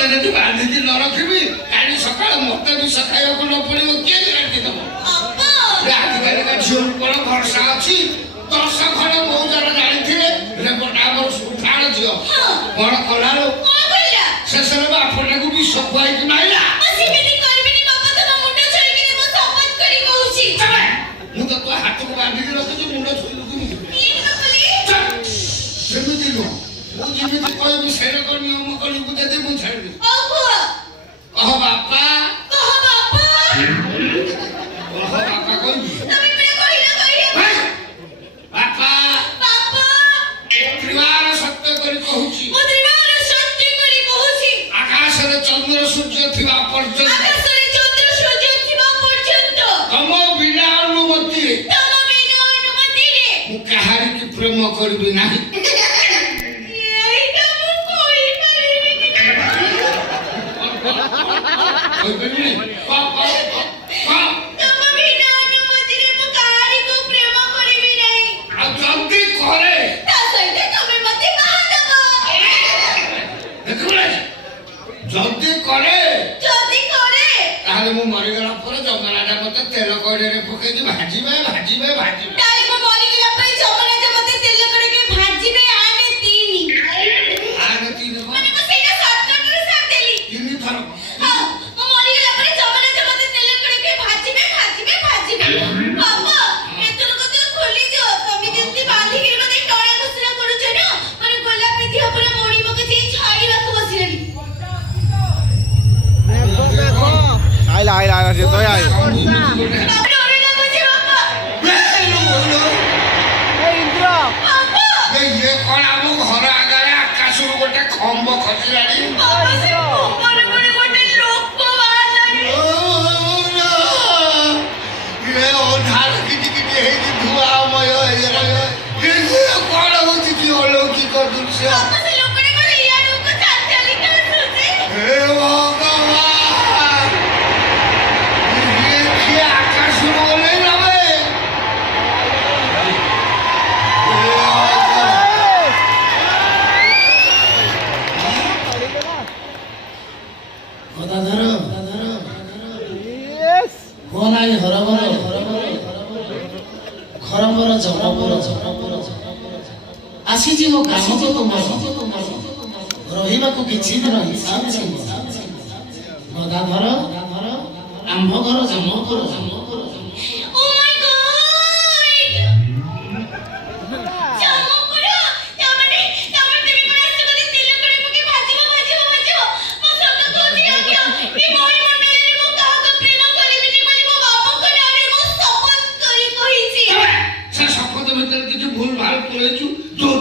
ତତେ ଯଦି ବାନ୍ଧିକି ନ ରଖିବି କାଲି ସକାଳେ ମତେ ବିଷ ଖାଇବାକୁ ନ ପଡିବ କିଏ ଗ୍ୟାରେଣ୍ଟି ଦବ? ଆଜିକାଲିକା ଝିଅ କଣ ଭରସା ଅଛି? 10 ଖଣ୍ଡ ମଉଜାର ଜାଣିଥିଲେ ରେପଟା ଆମର ସୁଠାଣ ଝିଅ କଣ କଲାରୁ ଶେଷରେ ବାପଟାକୁ ବିଷ ଖୁଆଇକି ମାଇଲା। ମୁଁ ତ ତୋ ହାତକୁ ବାନ୍ଧିକି ରଖୁଛି ମୁଣ୍ଡ ଛୁଇଁଲୁ ସେମିତି ନୁହଁ। ମୁଁ ଯେମିତି କହିବି ସେଇଟା କଣ ନିୟମ କରିବୁ ଯଦି ମୁଁ ଛାଡ଼ିବି। କହ ବାପା କହିବି ବାପା ତ୍ରିବାର ସତ୍ୟ କରି କହୁଛି ଆକାଶରେ ଚନ୍ଦ୍ର ସୂର୍ଯ୍ୟ ଥିବା ପର୍ଯ୍ୟନ୍ତ ତମ ବିନା ଅନୁମତିରେ ମୁଁ କାହାରିକି ପ୍ରେମ କରିବି ନାହିଁ। ଯଦି କରେ ତାହେଲେ ମୁଁ ମରିଗଲା ପରେ ଜମରାଜା ମତେ ତେଲ କଡେଇରେ ପକେଇକି ଭାଜିବେ। आइला से तो आइ ये कौन आम घर आगे आकाश गोटे खम्ब खसिलानी अधार किटी धुआमय कौन हूँ अलौकिक दृश्य आसीजी मो ग्राम को रहिबाकू किछि दिन हिसाब छै गदाधर आंभ घर जम कर ओ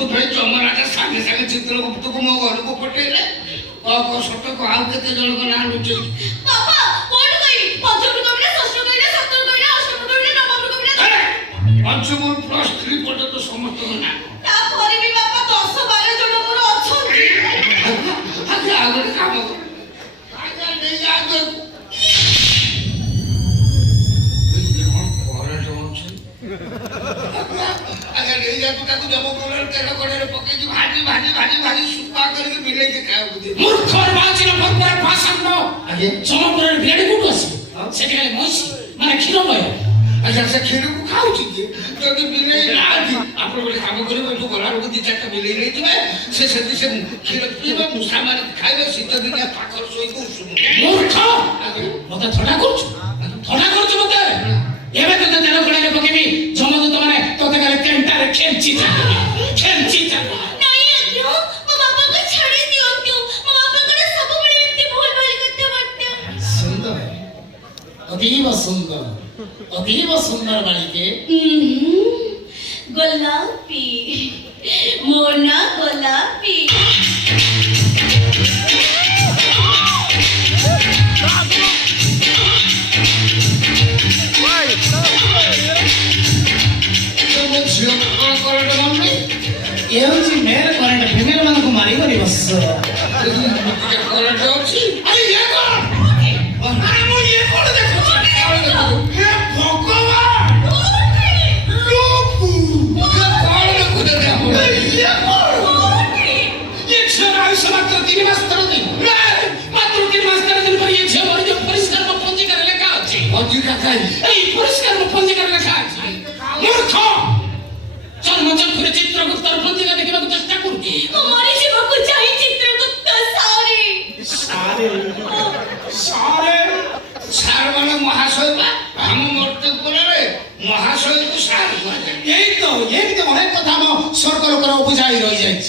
माय जमराजा सागे सागे चित्रगुप्त को मो घर को पटेले सत को आउ केते जन को ना लुचे पापा कोड कहि पंचम कविना षष्ठ कविना सप्तम कविना अष्टम कविना नवम कविना पंचम प्लस 3 पट तो समस्त ना ता परे भी बापा 10 12 जन मोर अछंती आगे आगे काम आगे नहीं आगे जब तेल कड़े पकई भाजी भाजी भाजी भाजी सुखा करके बिले के खाओ मूर्ख बाचिन परपर भाषण नो समपुर भेड़ी गुट आसी सेठी खाली मसी माने क्षीर मय अच्छा से क्षीर को खाऊ छी जदी बिले आदि आपण बोले काम करिबो तो गला को दी चारटा बिले नै दिबे से क्षीर पीबे मुसा मारे खाइबे शीत दिन पाखर सोई को मूर्ख मते थोड़ा करछु मते एबे तो तेल कड़े पकेबी जमदूत माने तोते काले टेंटारे खेंची नहीं अज्ञो मो बाबा को छाड़ी दियो क्यों मो बाबा को सब बड़े व्यक्ति भूल करते मरते सुंदर अतीव सुंदर बालिके गोलापी मोना गोलापी ये होची मेरे करंट फीमेल मान को मारी गरी बस करंट होची अरे ये कौन अरे मु ये कौन देखो हे भगवान लोकू ये कौन देखो दे ये कौन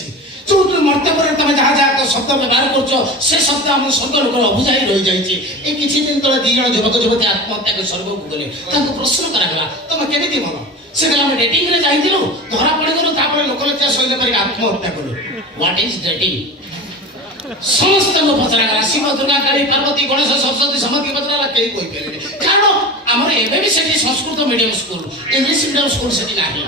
ରହିଯାଇଛି। ଯୋଉଠି ମର୍ତ୍ତ୍ୟ ପରେ ତମେ ଯାହା ଯାହା ଶବ୍ଦ ବ୍ୟବହାର କରୁଛ ସେ ଶବ୍ଦ ଆମ ସ୍ୱର୍ଗ ଲୋକର ଅବୁଝା ହେଇ ରହିଯାଇଛି। ଏଇ କିଛି ଦିନ ତଳେ 2 ଜଣ ଯୁବକ ଯୁବତୀ ଆତ୍ମହତ୍ୟା କରି ସ୍ୱର୍ଗକୁ ଗଲେ। ତାଙ୍କୁ ପ୍ରଶ୍ନ କରାଗଲା ତମେ କେମିତି ଭଲ? ସେ କହିଲା ଆମେ ଡେଟିଂରେ ଯାଇଥିଲୁ, ଧରା ପଡ଼ିଗଲୁ, ତାପରେ ଲୋକଲଜ୍ଜା ସହିଲା ପରେ ଆତ୍ମହତ୍ୟା କଲୁ। What is dating? ସମସ୍ତଙ୍କୁ ପଚରାଗଲା। ଶିବ, ଦୁର୍ଗା, କାଳୀ, ପାର୍ବତୀ, ଗଣେଶ, ସରସ୍ୱତୀ ସମସ୍ତଙ୍କୁ ପଚରାଗଲା, କେହି କହିପାରିଲେନି। କାରଣ ଆମର ଏବେ ବି ସେଠି Sanskrit medium school, English medium school ସେଠି ନାହିଁ।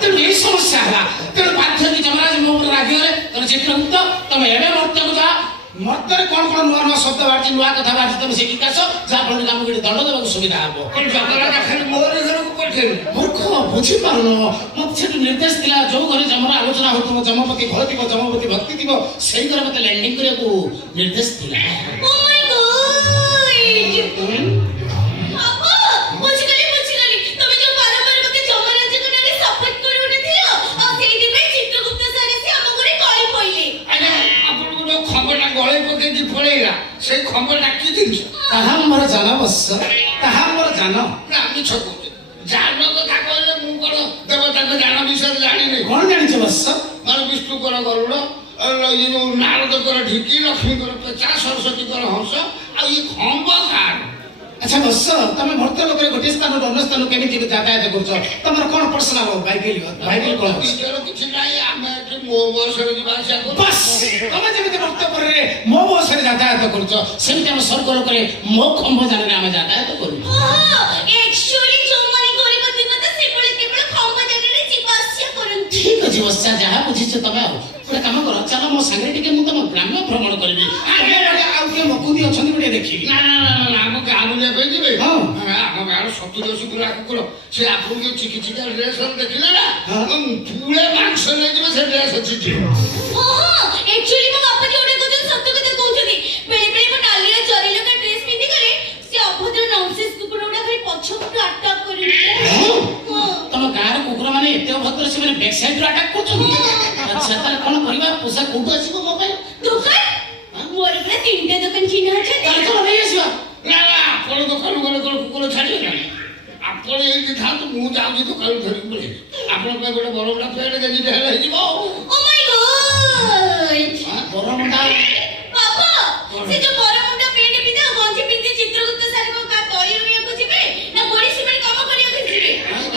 ତେଣୁ ଏଇ ସମସ୍ୟା ହେଲା। ତେଣୁ ବାଧ୍ୟ ହେଇକି ଯମରାଜ ମୋ ଉପରେ ରାଗିଗଲେ। ତେଣୁ ଚିତ୍ରଗୁପ୍ତ ତମେ ଏବେ ମର୍ତ୍ତ୍ୟକୁ ଯା। ମର୍ତ୍ତ୍ୟରେ କଣ କଣ ନୂଆ ନୂଆ ଶବ୍ଦ ବାହାରିଛି, ନୂଆ କଥା ବାହାରିଛି, ତମେ ଶିଖିକି ଆସ, ଯାହାଫଳରେ ଆମକୁ ଏଠି ଦଣ୍ଡ ଦେବାକୁ ସୁବିଧା ହବ। ମୋରି ଘରକୁ ପଠେଇବୁ। ମୂର୍ଖ, ବୁଝିପାରୁନ? ମତେ ସେଠୁ ନିର୍ଦ୍ଦେଶ ଥିଲା ଯୋଉ ଘରେ ଯମର ଆଲୋଚନା ହଉଥିବ, ଯମପତି ଘର ଥିବ, ଯମପତି ଭକ୍ତି ଥିବ, ସେଇ ଘରେ ମତେ ଲ୍ୟାଣ୍ଡିଂ କରିବାକୁ ନିର୍ଦ୍ଦେଶ ଥିଲା। Oh my God! ବାବା, ବୁଝିଗଲି। ତମେ ଯୋଉ ବାରମ୍ବାର ମତେ ଯମରାଜଙ୍କ ନାଁରେ ଶପଥ କରୁନଥିଲ, ଆଉ ସେଇଥିପାଇଁ ଚିତ୍ରଗୁପ୍ତ ସାର୍ ଆସି ଆମ ଘରେ ଗଳି ପଇଲେ। ଆଜ୍ଞା, ଆପଣଙ୍କୁ ଯୋଉ ଖମ୍ବଟା ଗଳେଇ ପକେଇକି ପଳେଇଲା, ସେଇ ଖମ୍ବଟା କି ଜିନିଷ? ତାହା ମୋର ଜାନ ବତ୍ସ, ତାହା ମୋର ଜାନ। ନା ମିଛ କହୁଛି। ଜାନ କଥା କହିଲେ ମୁଁ କଣ ଦେବତାଙ୍କ ଜାନ ବିଷୟରେ ଜାଣିନି। କଣ ଜାଣିଛ ବତ୍ସ? ମୋର ବିଷ୍ଣୁଙ୍କର ଗରୁଡ଼, ଇଏ ଯୋଉ ନାରଦଙ୍କର ଢିକି, ଲକ୍ଷ୍ମୀଙ୍କର ପେଚା, ସରସ୍ୱତୀଙ୍କର ହଂସ, ଆଉ ଇଏ ଖମ୍ବ କାହାର? ଆଚ୍ଛା ବତ୍ସ, ତମେ ମର୍ତ୍ତ୍ୟ ଲୋକରେ ଗୋଟିଏ ସ୍ଥାନରୁ ଅନ୍ୟ ସ୍ଥାନକୁ କେମିତି ଯାତାୟାତ କରୁଛ? ତମର କଣ ପର୍ସନାଲ ଭାଇକେଲ କଣ ଅଛି? ନିଜର କିଛି ନାହିଁ, ଆମେ ଏଠି ମୋ ବୟସରେ ଯିବା ଆସିବା କରୁ। ବାସ୍, ତମେ ଯେମିତି ମର୍ତ୍ତ୍ୟପୁରରେ ମୋ ବସରେ ଯାତାୟାତ କରୁଛ, ସେମିତି ଆମ ସ୍ୱର୍ଗ ଲୋକରେ ମୋ ଖମ୍ବ ଜାନରେ ଆମେ ଯାତାୟାତ କରୁଛୁ। Actually ଯୋଉମାନେ ଗରିବ ଥିବ ତ ସେଭଳି କେବଳ ଖମ୍ବ ଜାଗାରେ ଯିବା ଆସିବା କରନ୍ତି। ଠିକ ଅଛି ବତ୍ସା, ଯାହା ବୁଝିଛ ତମେ। ଆଉ ଗୋଟେ କାମ କର, ଚାଲ ମୋ ସାଙ୍ଗରେ ଟିକେ ମୁଁ ତମ ଗ୍ରାମ୍ୟ ଭ୍ରମଣ କରିବି। ଆଉ କିଏ ମକୁଦି ଅଛନ୍ତି ଗୋଟେ ଦେଖିବି। ନା ଆମ ଗାଁ ବୁଲିବା ପାଇଁ ଯିବେ? ହଁ। ଆମ ଗାଁର 70-80 ବୁଢା କୁକୁର, ସେ ଆପଣଙ୍କୁ ଯୋଉ ଚିକିଚିକା ଡ୍ରେସ୍ ଦେଖିଲେ ନା, ପୁଳେ ମାଂସ ନେଇଯିବେ, ସେ ଡ୍ରେସ୍ ଅଛି ଯିବ। Actually ମୋ ବାପା ଯୋଉଟା କହୁଛନ୍ତି ସତ କଥା କହୁଛନ୍ତି। ବେଳେ ମୋ ନାଲିର ଜରି ଲଗା ଡ୍ରେସ୍ ପିନ୍ଧି ଗଲେ ସେ ଅଭଦ୍ର ନନ୍ସେନ୍ସ କୁକୁର ଗୁଡା ଖାଲି ପଛପଟୁ ଆଟାକ୍ କରିବେ। ତମ ଗାଁର କୁକୁର ମାନେ ଏତେ ଅଭଦ୍ର, ସେମାନେ ବ୍ୟାକ୍ ସାଇଡରୁ ଆଟାକ୍ କରୁଛନ୍ତି। ଆଚ୍ଛା, ତାହେଲେ କଣ କରିବା? ପୋଷାକ କୋଉଠୁ ଆସିବ ମୋ ପାଇଁ? ଦୋକାନ ମୋର ପୁରା 3ଟା ଦୋକାନ ଚିହ୍ନା ଅଛନ୍ତି। ତାହେଲେ ଚଲ ନେଇ ଆସିବା। ନା ଆପଣ ଦୋକାନ ଗଲେ କଣ କୁକୁର ଛାଡ଼ିବେ ନା? ଆପଣ ଏଇଠି ଥାଆନ୍ତୁ, ମୁଁ ଯାଉଛି ଦୋକାନ ଧରିକି ପଳେଇ। ଆପଣଙ୍କ ପାଇଁ ଗୋଟେ ବଡ଼ ବଡ଼ ପ୍ୟାଣ୍ଟ ଯଦି ହେଲେ ହେଇଯିବ। Oh my God! ବରମୁଣ୍ଡା ବାପା, ସେ ଯୋଉ ବରମୁଣ୍ଡା ପେଣ୍ଟ ପିନ୍ଧି ଆଉ ଗଞ୍ଜି ପିନ୍ଧି ଚିତ୍ରଗୁପ୍ତ ସାରଙ୍କ କା ତଳି ରୋଇବାକୁ ଯିବେ ନା ଗୋଡ଼ି ସିମେଣ୍ଟ କାମ କରିବାକୁ ଯିବେ?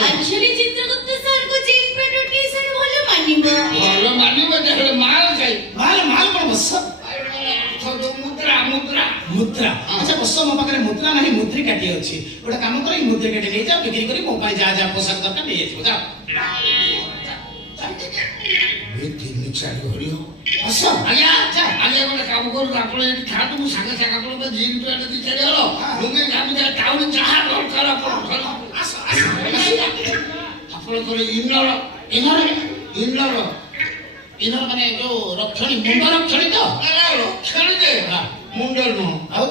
ଆକ୍ଚୁଆଲି ଚିତ୍ରଗୁପ୍ତ ସାରଙ୍କୁ ଜିନ୍ ପ୍ୟାଣ୍ଟ ଟି ସାର୍ଟ ଭଲ ମାନିବ। ଭଲ ମାନିବ ଯେ, ହେଲେ ମାଲ କାଇ? ମାଲ କଣ ବସ? ମୁଦ୍ରା। ଆଚ୍ଛା ବସ, ମୋ ପାଖରେ ମୁଦ୍ରା ନାହିଁ, ମୁଦ୍ରିକାଟି ଅଛି। ଗୋଟେ କାମ କର, ଏଇ ମୁଦ୍ରିକାଟି ନେଇଯାଅ, ବିକ୍ରି କରି ମୋ ପାଇଁ ଯାହା ଯାହା ପୋଷାକ ଦରକାର ନେଇଯାଇଥିବ। ଯାଅ। ଆଜ୍ଞା ଗୋଟେ କାମ କରନ୍ତୁ, ଆପଣ ଏଇଠି ଥାଆନ୍ତୁ, ମୁଁ ସାଙ୍ଗେ ସାଙ୍ଗେ ଆପଣଙ୍କ ଜିନ୍ ପ୍ୟାଣ୍ଟ 2-4 ହଳ, ଲୁଙ୍ଗି ଗାମୁଛା, ଟାଉନ ଯାହା ଦରକାର ଆପଣଙ୍କର ଇନର ମାନେ ଯୋଉ ରକ୍ଷଣୀ, ମୁଣ୍ଡ ରକ୍ଷଣୀ ତ? ରକ୍ଷଣୀ ଯେ ମୁଣ୍ଡ ନୁହଁ। ଆଉ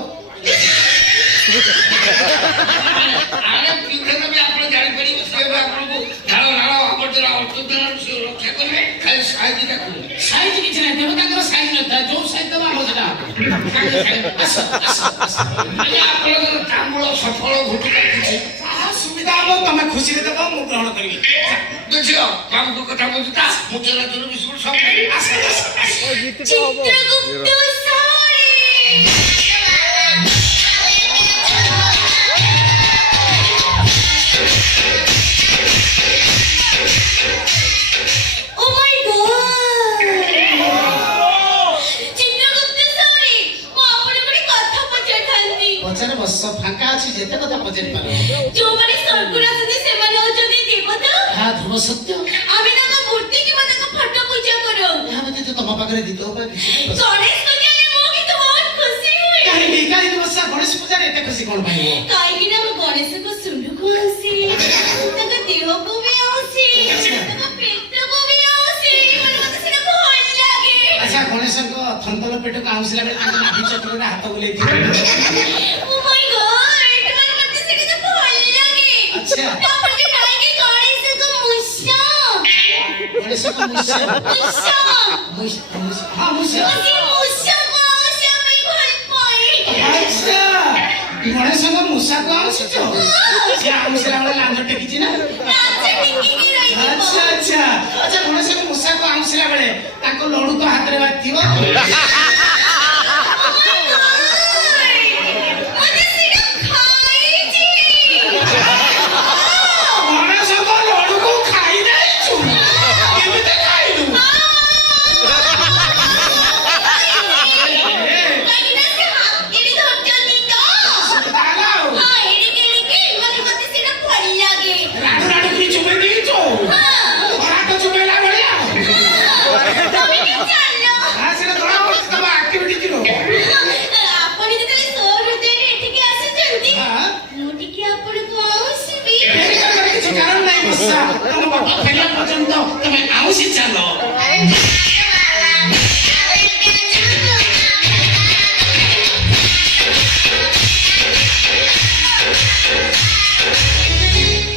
ଆରେ ପିନ୍ଧେଲେ ବି ଆପଣ ଜାଣିପାରିବେ, ସେ ବି ଆପଣଙ୍କୁ ଝାଳ ଆବର୍ଜନା ଅର୍ଥରେ ସେ ରକ୍ଷା କରିବେ। ଖାଲି ସାଇଜଟା କରିବେ। ସାଇଜ କିଛି ନାହିଁ, ଦେବତାଙ୍କର ସାଇଜ ନଥାଏ, ଯୋଉ ସାଇଜ ଦେବ ଆମର ସେଟା ହବ। ଆପଣଙ୍କର କାମୁଳ ସଫଳ ଘଟୁକା କିଛି ଯାହା ସୁବିଧା ହବ ତମେ ଖୁସିରେ ଦେବ, ମୁଁ ଗ୍ରହଣ କରିବି। ବୁଝିଲ, ବାବୁଙ୍କ କଥା ବୁଝୁତା, ମୁଁ ଚେରାଚୁର ବିସ୍କୁଟ ସବୁ ଚିତ୍ରଗୁପ୍ତ ପଚାରେ ବସ, ଫାଙ୍କା ଅଛି, ଯେତେ କଥା ପଚାରି ପାର। ଯୋଉମାନେ ସ୍ୱର୍ଗରୁ ଆସନ୍ତି ସେମାନେ ହଉଛନ୍ତି ଦେବତା। ଏହା ଧ୍ରୁବ ସତ୍ୟ। ଆମେ ତାଙ୍କ ମୂର୍ତ୍ତି କିମ୍ବା ତାଙ୍କ ଫଟୋ ପୂଜା କରୁ। ଏହା ବ୍ୟତୀତ ତମ ପାଖରେ ଦ୍ୱିତୀୟ ଉପାୟ କିଛି ନାହିଁ। ଗଣେଶ ପୂଜାରେ ମୁଁ କିନ୍ତୁ ବହୁତ ଖୁସି ହୁଏ। କାହିଁକି ବସ, ଗଣେଶ ପୂଜାରେ ଏତେ ଖୁସି କଣ ପାଇଁ ହୁଅ? କାହିଁକି ନା ମୁଁ ଗଣେଶଙ୍କ ଶୁଣ୍ଡକୁ ଆସି, ତାଙ୍କ ଦେହକୁ ବି ଆସି, ତାଙ୍କ ପେଟକୁ ବି ଆସି, ମତେ ସେଟା ଭଲ ଲାଗେ। ଆଚ୍ଛା, ଗଣେଶଙ୍କ ଥନ୍ତଲ ପେଟକୁ ଆଉଁସିଲା ବେଳେ ତାଙ୍କ ନାଭି ଚକ୍ରରେ ହାତ ବୁଲେଇଥିବ। Oh my God! ମତେ ସେଟା ଭଲ ଲାଗେ। ଆଚ୍ଛା। ତାପରେ ବି ନାଇକି ଗଣେଶଙ୍କ ମୁଷା। ଗଣେଶଙ୍କ ମୁଷା। ମୁଷା। ହଁ, ମୁଷା। ଆଚ୍ଛା, ଗଣେଶଙ୍କ ମୂଷାକୁ ଆଉଁସିଛ? ସେ ଆଉଁସିଲା ବେଳେ ଲାଞ୍ଜ ଟେକିଛି ନା? ଆଚ୍ଛା, ଗଣେଶଙ୍କ ମୂଷାକୁ ଆଉଁସି ବସିଲା ବେଳେ ତାଙ୍କ ଲଡୁ ତ ହାତରେ ବାଜିବ। ମତେ ସେଇଟା ଖାଇଛି। ଗଣେଶ ଲଡୁକୁ ଖାଇ ଦେଇଛୁ କେମିତି ଖାଇଲୁ? କାହିଁକିନା ସେ ହାତରେ ଧରିଛନ୍ତି ତ। ତାହେଲେ ଆଉ ହଁ, ଏଡ଼ିକି ମାନେ ମତେ ସେଇଟା ଭଲ ଲାଗେ। ରାଡୁ ରାଡୁ କରି ଚୁପେଇ ଦେଇଛୁ ହାତ ଚୁପେଇଲା ଭଳିଆ। ତମେ ଟିକେ ଚାଲ। ସେଟା ଜଣା ପଡୁଛି ତମ ଆକ୍ଟିଭିଟି ଥିବ। ଆପଣ ଯେତେବେଳେ ସହୃଦୟରେ ଏଠିକି ଆସିଛନ୍ତି ମୁଁ ଟିକେ ଆପଣଙ୍କୁ ଆଉଁସିବି। କିଛି କାରଣ ନାହିଁ ବର୍ଷା ତମ ବାପା ଫେରିଲା ପର୍ଯ୍ୟନ୍ତ ତମେ ଆଉସି ଚାଲ।